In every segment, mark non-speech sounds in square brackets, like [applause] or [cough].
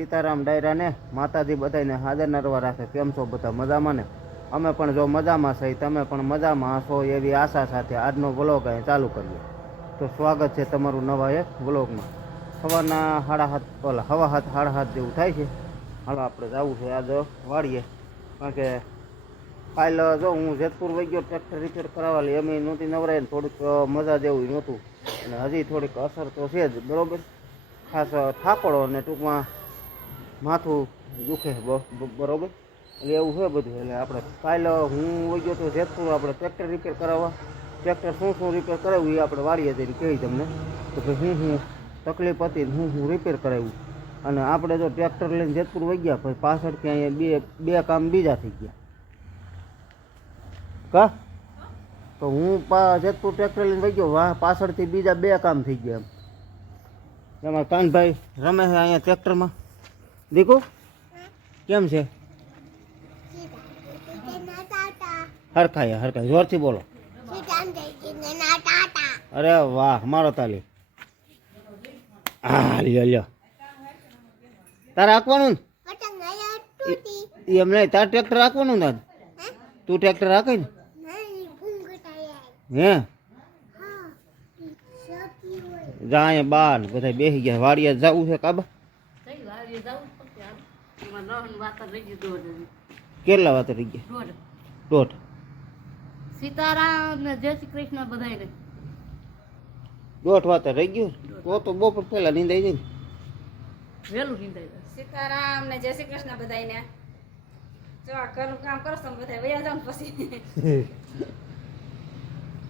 સીતારામ ડાયરા ને માતાજી બધાને હાજર નરવા રાખે. કેમ છો બધા? મજામાં ને? અમે પણ જો મજામાં છે, તમે પણ મજામાં હશો એવી આશા સાથે આજનો વ્લોગ અહીં ચાલુ કરીએ. તો સ્વાગત છે તમારું નવા એક વ્લોગમાં. સવારના સાડા હાથ, ઓલા હવા હાથ સાડા હાથ જેવું થાય છે. હાલો આપણે જવું છે આજે વાળીએ કારણ કે કાલ જો હું જેતપુર વહી ગયો, ટ્રેક્ટર રિપેર કરાવવા લઈ એમ નહોતી નવરાય થોડીક મજા જેવું નહોતું. અને હજી થોડીક અસર તો છે જ, બરાબર? ખાસ થાપડો અને ટૂંકમાં માથું દુખે, બ- બ- બરોબર? એટલે એવું છે બધું. એટલે આપણે કાલ હું વહી ગયો તો જેતપુર આપણે ટ્રેક્ટર રિપેર કરાવવા. ટ્રેક્ટર શું શું રિપેર કરાવ્યું એ આપણે વાળીએ જઈને કહી તમને. તો કે હું હું તકલીફ હતી ને હું હું રિપેર કરાવ્યું. અને આપણે જો ટ્રેક્ટર લઈને જેતપુર વહી ગયા, પછી પાછળથી અહીંયા બે બે કામ બીજા થઈ ગયા. કા? તો હું પા જેતપુર ટ્રેક્ટર લઈને વહી ગયો, વાહ, પાછળથી બીજા બે કામ થઈ ગયા એમ. એમાં કાનભાઈ રમે છે અહીંયા ટ્રેક્ટરમાં દીકુ કેમ છે? હરખાય હરખાય જોરથી બોલો. અરે વાહ મારો તાલી. હા લ્યો લ્યો. તારે રાખવાનું ને? એમ નહીં તારે ટ્રેક્ટર રાખવાનું ને તું ટ્રેક્ટર રાખે ને? હે? જાય બાર બધા બેસી ગયા. વાડીએ જવું છે કાબા કેટલા વાત રહી ગયા? દોઢ. સીતારામ ને જય શ્રી કૃષ્ણ બધાને દોઢ વાત રહી ગયું? તો તો બપોર પહેલા નીંદાઈ જાય ને. વેલું નીંદાઈ જાય. સીતારામ ને જય શ્રી કૃષ્ણ બધાયને જો આ કરું કામ કરો ને બધા વયા જાવ ને પછી.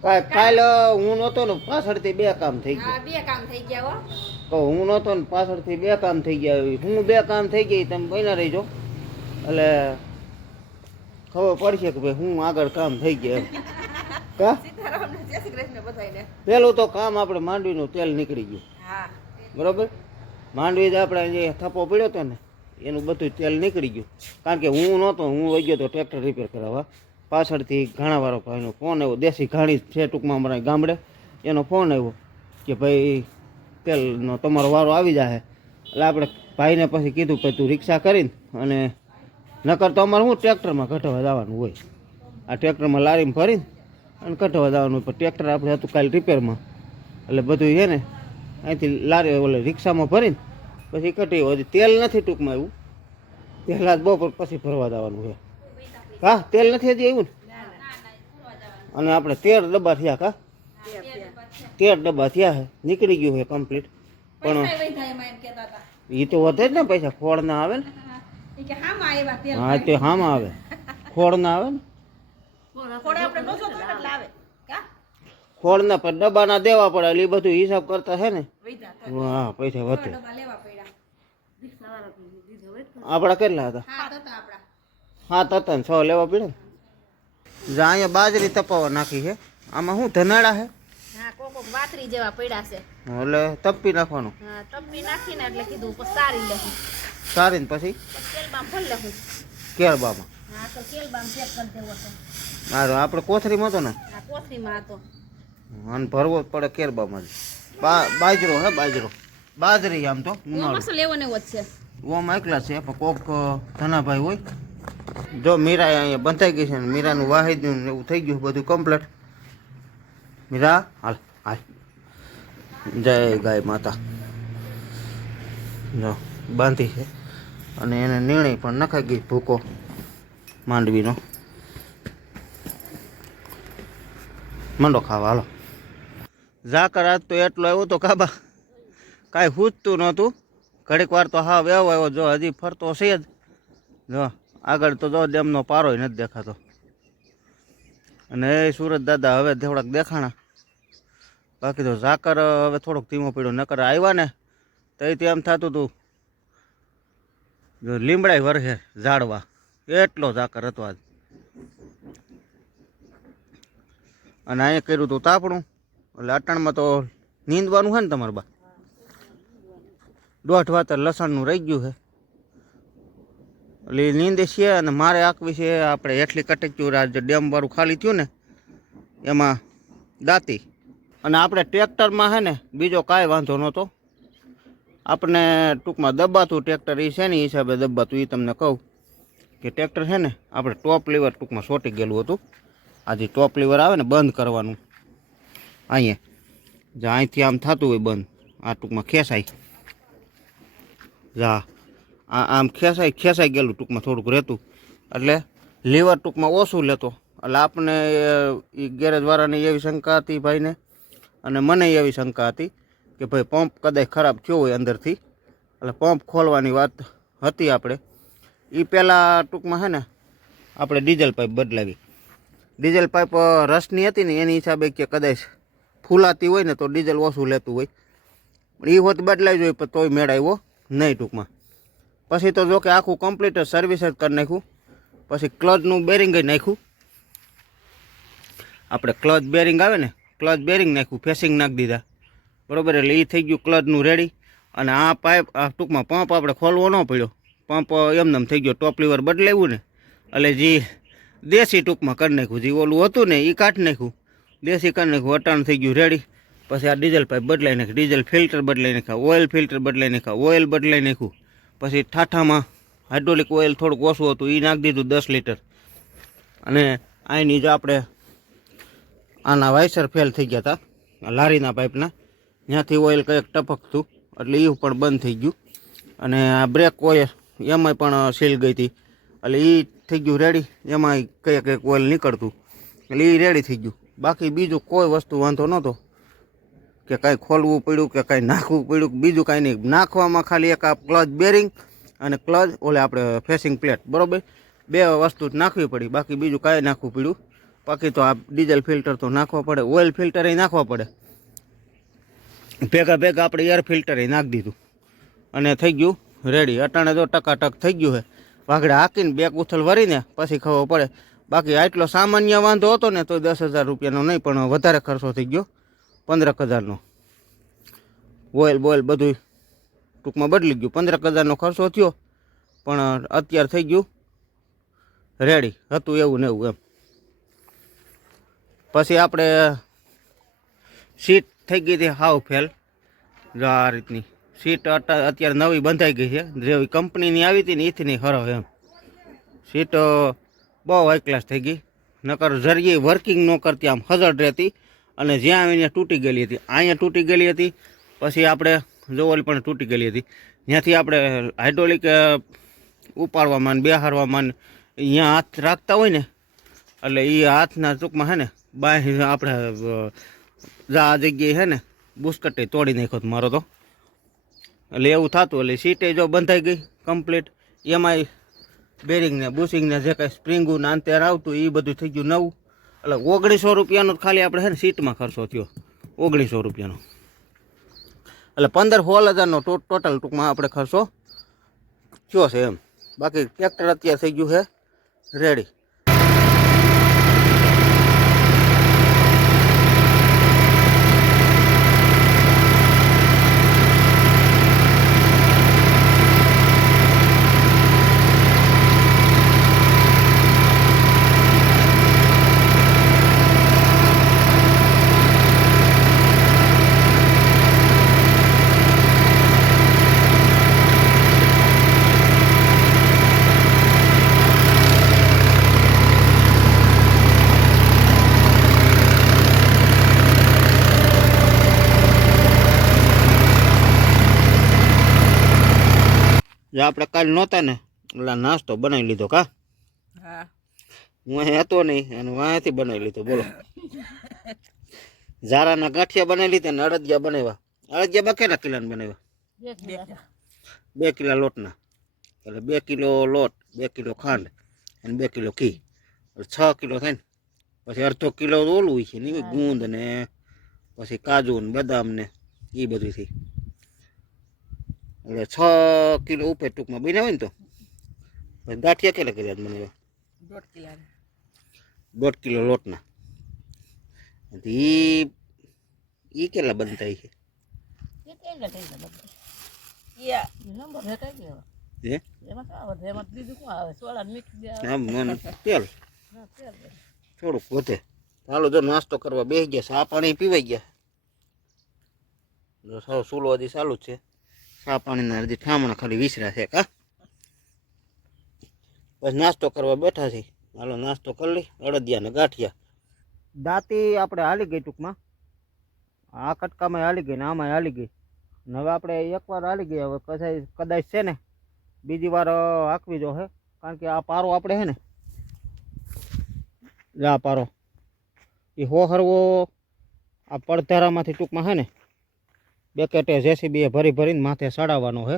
કાંઈ [laughs] કાલ હું નહોતો ને પાછળથી બે કામ થઈ ગયા. હા બે કામ થઈ ગયા હો. તો હું નહોતો ને પાછળથી બે કામ થઈ ગયા હું બે કામ થઈ ગઈ તમે બન્યા રહીજો. એટલે ખબર પડશે કે ભાઈ હું આગળ કામ થઈ ગયા કા? પેલું તો કામ આપણે માંડવીનું તેલ નીકળી ગયું. બરોબર? માંડવી જ આપણે જે થપ્પો પડ્યો હતો ને એનું બધું તેલ નીકળી ગયું. કારણ કે હું નહોતો હું વહી ગયો તો ટ્રેક્ટર રિપેર કરાવવા. પાછળથી ઘણા વાળો ભાઈનો ફોન આવ્યો. દેશી ઘાણી છે ટૂંકમાં અમારા ગામડે. એનો ફોન આવ્યો કે ભાઈ તેલનો તમારો વારો આવી જાય એટલે આપણે ભાઈને પછી કીધું કે તું રિક્ષા કરીને અને નકર તો અમારે શું ટ્રેક્ટરમાં કઢવા જવાનું હોય. આ ટ્રેક્ટરમાં લારીમાં ભરીને અને કઢવા જવાનું હોય. પણ ટ્રેક્ટર આપણે હતું કાલે રિપેરમાં. એટલે બધું છે ને અહીંથી લારી ઓલે રિક્ષામાં ભરીને પછી કટી હજી તેલ નથી ટૂંકમાં એવું. તેલ આજ બપોર પછી ભરવા જવાનું છે. હા તેલ નથી હજી એવું ને? અને આપણે તેર ડબ્બા થયા કા? તેર ડબ્બા થયા છે નીકળી ગયું છે કમ્પ્લીટ પણ પૈસા વૈધા એમાં એમ કહેતા હતા. એ તો વધે જ ને પૈસા. ખોળ ના આવે ને? એ કે હામાં આવ્યા તેલ હા તે હામાં આવે. ખોળ ના આવે ને? થોડે આપણે નો જોતો એટલે આવે કા? ખોળ ના પણ ડબ્બા ના દેવા પડે. એટલે એ બધું હિસાબ કરતા છે ને? વૈધા તો. હા પૈસા વધે. ડબ્બા લેવા પડ્યા. આપણા કેટલા હતા? હા હતા આપડા. હાથ હતા ને છ લેવા પડે ને જા અહીંયા બાજરી તપાવવા નાખી છે. આમાં શું ધનાડા છે હા કોક કોક વાતરી જેવા પડ્યા છે. એટલે તપી નાખવાનું. હા ટપ્પી નાખીને એટલે કીધું પછી સારી લેવું સારી ને પછી પછી તેલબામ લેવું કેળબામાં હા તો તેલબામ ચેક કરી દેવો છે. સારું આપણે કોથરીમાં હતો ને? આ કોથળીમાં હતો. અને ભરવો પડે કેરબામાં બાજરો હે બાજરો. બાજરી આમ તો ઉનાળો. લેવો ને છે. ઓમ એકલા છે પણ કોક ધનાભાઈ હોય. જો મીરા અહીંયા બંધાઈ ગઈ છે ને મીરાનું વાહિદનું એવું થઈ ગયું બધું કમ્પ્લીટ મીરા, હાલ હાલ. જય ગાય માતા. જો, બાંધી છે. અને એને નિર્ણય પણ નખાઈ ગઈ ભૂકો માંડવીનો. મંડો ખાવા, હાલો. ઝાકર આજ તો એટલો આવ્યો તો કાબા. કાંઈ હૂજતું નહોતું. ઘડીક વાર તો હા વેવ આવ્યો, જો હજી ફરતો છે જ. જો, આગળ તો જો ડેમનો પારોય નથી દેખાતો. અને એ સુરત દાદા હવે થોડાક દેખાણા. બાકી તો ઝાકર હવે થોડોક ધીમો પડ્યો, નકર આવ્યા ને, તો એમ થતું હતું જો લીમડાય વરહે ઝાડવા. એટલો ઝાકર હતો આજ. અને અહીંયા કર્યું હતું તાપણું. એટલે અટાણમાં તો નીંદવાનું છે ને તમારે બા? દોઢ વાતર લસણનું રહી ગયું છે એટલે નીંદે છે અને મારે આકવી છે, આપણે એટલી કટક્યું, આ જે ડેમ વાળું ખાલી થયું ને, એમાં દાંતી. અને આપણે ટ્રેક્ટરમાં છે ને બીજો કાંઈ વાંધો નહોતો. આપણે ટૂંકમાં દબાતું ટ્રેક્ટર એ છે ને એ હિસાબે દબાતું એ તમને કહું કે ટ્રેક્ટર છે ને, આપણે ટોપ લીવર ટૂંકમાં સોટી ગયેલું હતું. આ જે ટોપ લીવર આવે ને બંધ કરવાનું. અહીંયા, જે અહીંથી આમ થતું હોય બંધ, આ ટૂંકમાં ખેંચાય. જા, આ આમ ખેંચાય ખેંચાઈ ગયેલું ટૂંકમાં થોડુંક રહેતું. એટલે લીવર ટૂંકમાં ઓછું લેતો. એટલે આપણે એ ગેરેજવાળાને એવી શંકા હતી ભાઈને અને મને એવી શંકા હતી કે ભાઈ પંપ કદાચ ખરાબ થયો હોય અંદરથી. એટલે પંપ ખોલવાની વાત હતી આપણે. એ પહેલાં ટૂંકમાં છે ને, આપણે ડીઝલ પાઇપ બદલાવી. ડીઝલ પાઇપ રસની હતી ને, એની હિસાબે કે કદાચ ફૂલાતી હોય ને, તો ડીઝલ ઓછું લેતું હોય. પણ એ હોત બદલાવી જોઈએ પણ તોય મેળ આવ્યો નહીં ટૂંકમાં. પછી તો જો કે આખું કમ્પ્લીટ સર્વિસ જ કરી નાખ્યું. પછી ક્લચનું બેરિંગ નાખ્યું. આપણે ક્લચ બેરિંગ આવે ને ક્લચ બેરિંગ નાખ્યું, ફેસિંગ નાખી દીધા. બરોબર એટલે એ થઈ ગયું ક્લચનું રેડી. અને આ પાઇપ, આ ટૂંકમાં પંપ આપણે ખોલવો ન પડ્યો. પંપ એમનેમ થઈ ગયો, ટોપ લીવર બદલાવ્યું ને. એટલે જે દેશી ટૂંકમાં કરી નાખ્યું, જે ઓલું હતું ને એ કાઢી નાખ્યું. દેશી કરી નાખ્યું અટાણ થઈ ગયું રેડી. પછી આ ડીઝલ પાઇપ બદલાઈ નાખ્યું, ડીઝલ ફિલ્ટર બદલાઈ નાખ્યા, ઓઇલ ફિલ્ટર બદલાઈ નાખ્યા, ઓઇલ બદલાઈ નાખ્યું. પછી ઠાઠામાં હાઇડ્રોલિક ઓઇલ થોડુંક ઓછું હતું એ નાખી દીધું દસ લીટર. અને અહીંની જ આપણે આના વાયસર ફેલ થઈ ગયા હતા લારીના પાઇપના ત્યાંથી ઓઇલ કંઈક ટપકતું, એટલે એ પણ બંધ થઈ ગયું. અને આ બ્રેક ઓઇલ એમાંય પણ સીલ ગઈ હતી. એટલે એ થઈ ગયું રેડી એમાંય કંઈક કંઈક ઓઇલ નીકળતું. એટલે એ રેડી થઈ ગયું. બાકી બીજું કોઈ વસ્તુ વાંધો નહોતો. કે કાંઈ ખોલવું પડ્યું કે કાંઈ નાખવું પડ્યું, બીજું કાંઈ નહીં. નાખવામાં ખાલી એક આ ક્લચ બેરિંગ અને ક્લચ ઓલે આપણે ફેસિંગ પ્લેટ બરાબર? બે વસ્તુ જ નાખવી પડી. બાકી બીજું કાંઈ નાખવું પડ્યું બાકી તો આ ડીઝલ ફિલ્ટર તો નાખવા પડે, ઓઇલ ફિલ્ટર નાખવા પડે. ભેગા ભેગા આપણે એર ફિલ્ટર નાખી દીધું. અને થઈ ગયું રેડી અટાણે જો ટકાટક થઈ ગયું છે. વાઘડે હાકીને બે ઉથલ વરીને પછી ખબર પડે. બાકી આટલો સામાન્ય વાંધો હતો ને તો દસ હજાર રૂપિયાનો નહીં, પણ વધારે ખર્ચો થઈ ગયો. પંદરક હજારનો. ઓઇલ બોઇલ બધું ટૂંકમાં બદલી ગયું. પંદરક હજારનો ખર્ચો થયો, પણ અત્યારે થઈ ગયું રેડી હતું એવું ને એવું એમ. પછી આપણે સીટ થઈ ગઈ હતી, હાવ ફેલ જો આ રીતની. સીટ અત્યારે નવી બંધાઈ ગઈ છે. જેવી કંપનીની આવી હતી ને એથી નહીં હરવ એમ. સીટ બહુ હાઈ ક્લાસ થઈ ગઈ. નકર જરીએ વર્કિંગ ન કરતી, આમ હજડ રહેતી. અને જ્યાં આવીને તૂટી ગયેલી હતી, અહીંયા તૂટી ગયેલી હતી. પછી આપણે જોવલ પણ તૂટી ગયેલી હતી. ત્યાંથી આપણે હાઇડ્રોલિક ઉપાડવામાં ને બેહારવામાં અહીંયા હાથ રાખતા હોય ને, એટલે એ હાથના ટૂંકમાં છે ને બાય આપણે આ જગ્યાએ છે ને, બુસ્કટે તોડી નાખ્યો મારો તો. એટલે એવું થતું, એટલે સીટે જો બંધાઈ ગઈ કમ્પ્લીટ એમાંય બેરિંગને બુશિંગને જે કાંઈ સ્પ્રિંગું ને અંતર આવતું એ બધું થઈ ગયું નવું. એટલે ઓગણીસો રૂપિયાનો ખાલી આપણે હે ને સીટમાં ખર્ચો થયો. ઓગણીસો રૂપિયાનો. એટલે પંદર સોળ હજારનો ટોટલ ટૂંકમાં આપણે ખર્ચો થયો છે એમ. બાકી ટ્રેક્ટર અત્યારે થઈ ગયું છે રેડી જે આપણે કાલ નહોતા ને એટલે નાસ્તો બનાવી લીધો કા? હા. હું અહીં હતો નહીં અને અહીંયાથી બનાવી લીધો બોલો. ઝારાના ગાંઠિયા બનાવી લીધા ને અડદિયા બનાવ્યા. અડદિયા કેટલા કિલાના બનાવ્યા? બે કિલા લોટના. એટલે બે કિલો લોટ બે કિલો ખાંડ અને બે કિલો ઘી. છ કિલો થાય ને. પછી અડધો કિલો ઓલું છે ને ગુંદ ને પછી કાજુ ને બદામ ને એ બધું થી એટલે છ કિલો ઉપર ટૂંકમાં બન્યા હોય ને તો? ગાંઠિયા કેટલા કર્યા મને દોઢ કિલો દોઢ કિલો લોટના. એ એ કેટલા બનતા છે થોડુંક વધે. ચાલો જો નાસ્તો કરવા બેસી ગયા. ચા પાણી પીવાઈ ગયા? સાવ સુલો ચાલુ જ છે. ચા પાણીના હજી ઠામણા ખાલી વિસરા છે, કા? બસ નાસ્તો કરવા બેઠા છે. હાલો નાસ્તો કરી લઈ, અડદિયા ને ગાંઠિયા. દાંતી આપણે હાલી ગઈ ટૂંકમાં. આ કટકામાં હાલી ગઈ ને આમાં હાલી ગઈ. હવે આપણે એકવાર હાલી ગઈ હવે કદાચ કદાચ છે ને, બીજી વાર હાંકવી જો હે. કારણ કે આ પારો આપણે છે ને આ પારો. એ હો હરવો આ પડધારામાંથી ટૂંકમાં હે ને બેકેટે જેસીબી એ ભરી ભરીને માથે સડાવવાનો છે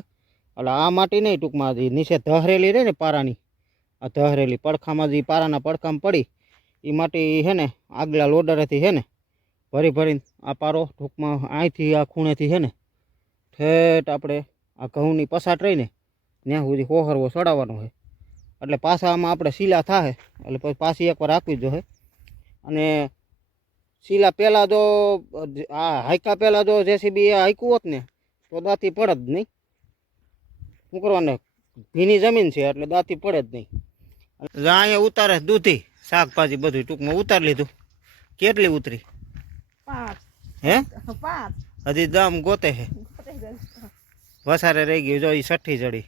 એટલે આ માટી નહીં, ટૂંકમાં જે નીચે ધહરેલી રહે ને પારાની. આ ધહરેલી પડખામાં જે પારાના પડખામાં પડી. એ માટી છે ને, આગલા લોડરેથી છે ને, ભરી ભરીને આ પારો ટૂંકમાં અહીંથી આ ખૂણેથી છે ને, ઠેઠ આપણે આ ઘઉંની પસાટ રહીને ત્યાં સુધી હોહરવો સડાવવાનો છે એટલે પાછા આમાં આપણે શીલા થાય એટલે પછી પાછી એકવાર રાખવી જોઈએ અને શીલા પહેલાં જો આ હાઈકા પહેલાં જો જેસીબી હાઈકું હોત ને તો દાંતી પડે જ નહીં. શું કરવાને? ભીની જમીન છે એટલે દાંતી પડે જ નહીં. અહીંયા ઉતારે દૂધી શાકભાજી બધું ટૂંકમાં ઉતારી લીધું. કેટલી ઉતરી? હે? હજી દામ ગોતે છે. વસારે રહી ગયું જો એ છઠ્ઠી જડી.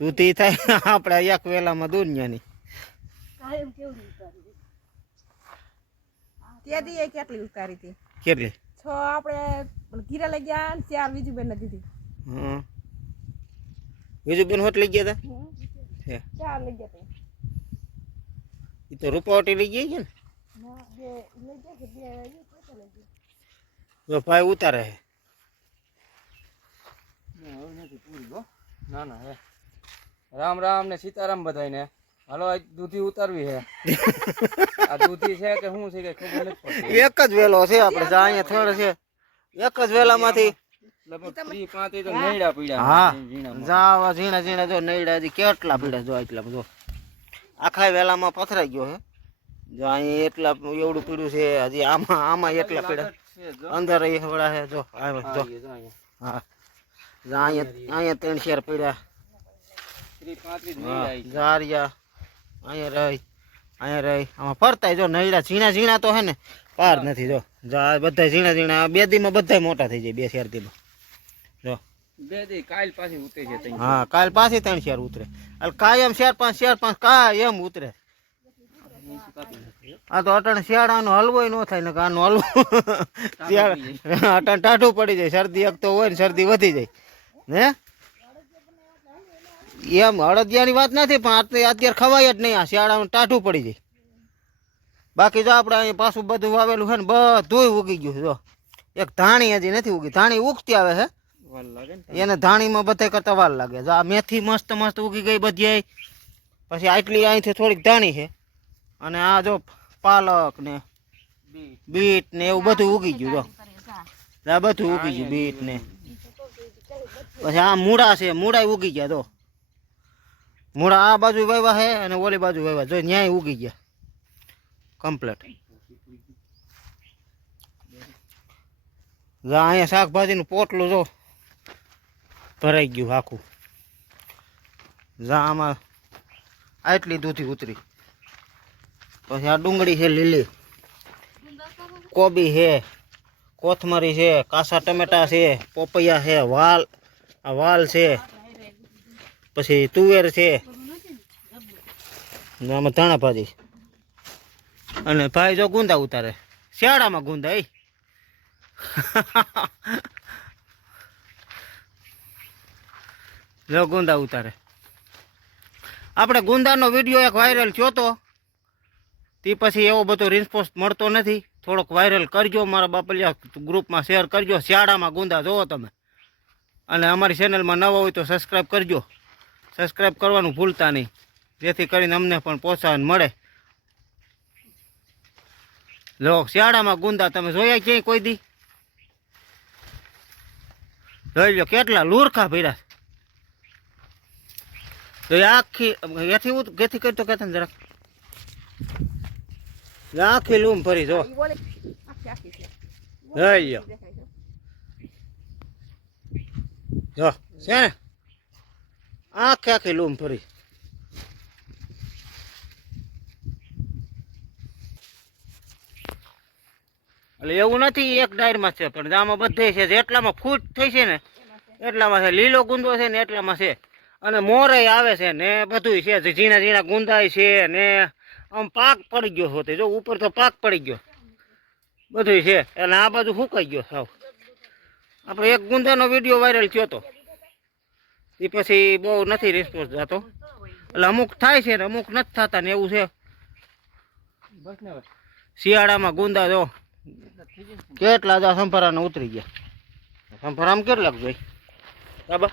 દૂધી થાય આપણે એક વેલામાં દુનિયાની તે દી એ કેટલી ઉતારી હતી? કેટલી? છ આપણે ઘીરા લઈ ગયા ને ચાર બીજું બેન દીધી હં બીજું બેન હોટ લઈ ગયા હતા છે ચાર લઈ ગયા એ તો રૂપાવટી લઈ ગઈ છે ને? બે લઈ ગયા કે બે પૈસા લઈ ગયા. જો ભાઈ ઉતારે છે ના ના હે. રામ રામ ને સીતારામ બધાયને. હાલો આજ દૂધી ઉતારવી છે. [laughs] આ દૂધી છે કે શું છે કે ખબર નથી પડતી. એક જ વેલો છે આપણે જા અહીંયા થોડો છે. એક જ વેલામાંથી. આખા વેલામાં પથરાઈ ગયો છે. જો અહીંયા એટલા એવડું પીડ્યું છે હજી આમાં આમાં એટલા પીડા અંદર એ હવડા છે જો જો. હા, અહીંયા. અહીંયા ત્રણ શેર પીડ્યા. જારિયા. અહીંયા રહી અહીંયા રહી. આમાં ફરતાય જો નૈડા ઝીણા ઝીણા તો હે ને પાર નથી જો. બધા ઝીણા ઝીણા બે દીમાં બધા મોટા થઈ જાય બે શેર દીમાં જો. બે દી કાલ પાછી ઉતરે છે હા કાલ પાછી ત્રણ શેર ઉતરે. કાયમ શેર પાંચ શેર પાંચ કાયમ ઉતરે. આ તો અટણ શિયાળાનો હલવો ન થાય ને આનો હલવો [laughs] શિયાળા અટણ ટાઢું પડી જાય. શરદી એક તો હોય ને શરદી વધી જાય. ને? એમ હળદિયાની વાત નથી પણ અત્યારે ખવાય જ નહીં આ શિયાળામાં ટાઢું પડી જાય. બાકી જો આપણે અહીંયા પાછું બધું વાવેલું છે ને બધું ઉગી ગયું જો. એક ધાણી હજી નથી ઉગી. ધાણી ઉગતી આવે છે. એને ધાણીમાં બધે કરતા વાર લાગે. જો આ મેથી મસ્ત મસ્ત ઉગી ગઈ બધી. પછી આટલી અહીંથી થોડીક ધાણી છે. અને આ જો પાલક ને બીટ ને એવું બધું ઉગી ગયું જો. આ બધું ઉગી ગયું બીટ ને. પછી આ મૂળા છે મૂળા ઉગી ગયા જો. મૂળા આ બાજુ વાવ્યા છે અને ઓલી બાજુ વાવ્યા જો ન્યાય ઉગી ગયા. કમ્પ્લેટ અહીંયા શાકભાજીનું પોટલું જો ભરાઈ ગયું આખું. જા આમાં આટલી દૂધી ઉતરી. પછી આ ડુંગળી છે લીલી. કોબી છે, કોથમરી છે, કાસા ટમેટા છે, પોપૈયા છે, વાલ, આ વાલ છે. પછી તુવેર છે. આમાં ધાણા ભાજી અને ભાઈ જો ગુંદા ઉતારે. શિયાળામાં ગુંદા એ જો ગુંદા ઉતારે. આપણે ગુંદાનો વીડિયો એક વાયરલ થયો હતો તે પછી એવો બધો રિસ્પોન્સ મળતો નથી. થોડોક વાયરલ કરજો, મારા બાપલિયા ગ્રુપમાં શેર કરજો. શિયાળામાં ગુંદા જોવો તમે. અને અમારી ચેનલમાં નવા હોય તો સબસ્ક્રાઈબ કરજો. સબસ્ક્રાઈબ કરવાનું ભૂલતા નહીં. જેથી કરીને અમને પણ પ્રોત્સાહન મળે. લો શિયાળામાં ગુંદા તમે જોયા ક્યાંય કોઈ દી? જોઈ લો કેટલા લુરખા ભર્યા તો એ આખી એથી હું ગેથી કરતો કહેતા ને જરાક. આખી લૂમ ભરી જો. જોઈ લો. જો છે ને? આખી આખી લૂમ ફરી. એટલે એવું નથી, એક ડાયરમાં છે, પણ આમાં બધે છે, જેટલામાં ફૂટ થઈ છે ને, એટલામાં છે, લીલો ગુંદો છે ને, એટલામાં છે. અને મોરે આવે છે ને, બધુંય છે ઝીણા ઝીણા ગુંદાય છે ને, આમ પાક પડી ગયો હોતે, જો ઉપર તો પાક પડી ગયો. બધુંય છે, એટલે આ બાજુ સુકાઈ ગયો સાવ આપણે એક ગુંદાનો વીડિયો વાયરલ થયો હતો એ પછી બહુ નથી રિસ્પોન્સ થતો. એટલે અમુક થાય છે ને અમુક નથી થતા ને એવું છે. શિયાળામાં ગુંદા જો કેટલા દા સંભારાને ઉતરી ગયા. સંભારામાં કેટલાક જોઈ. બાબા.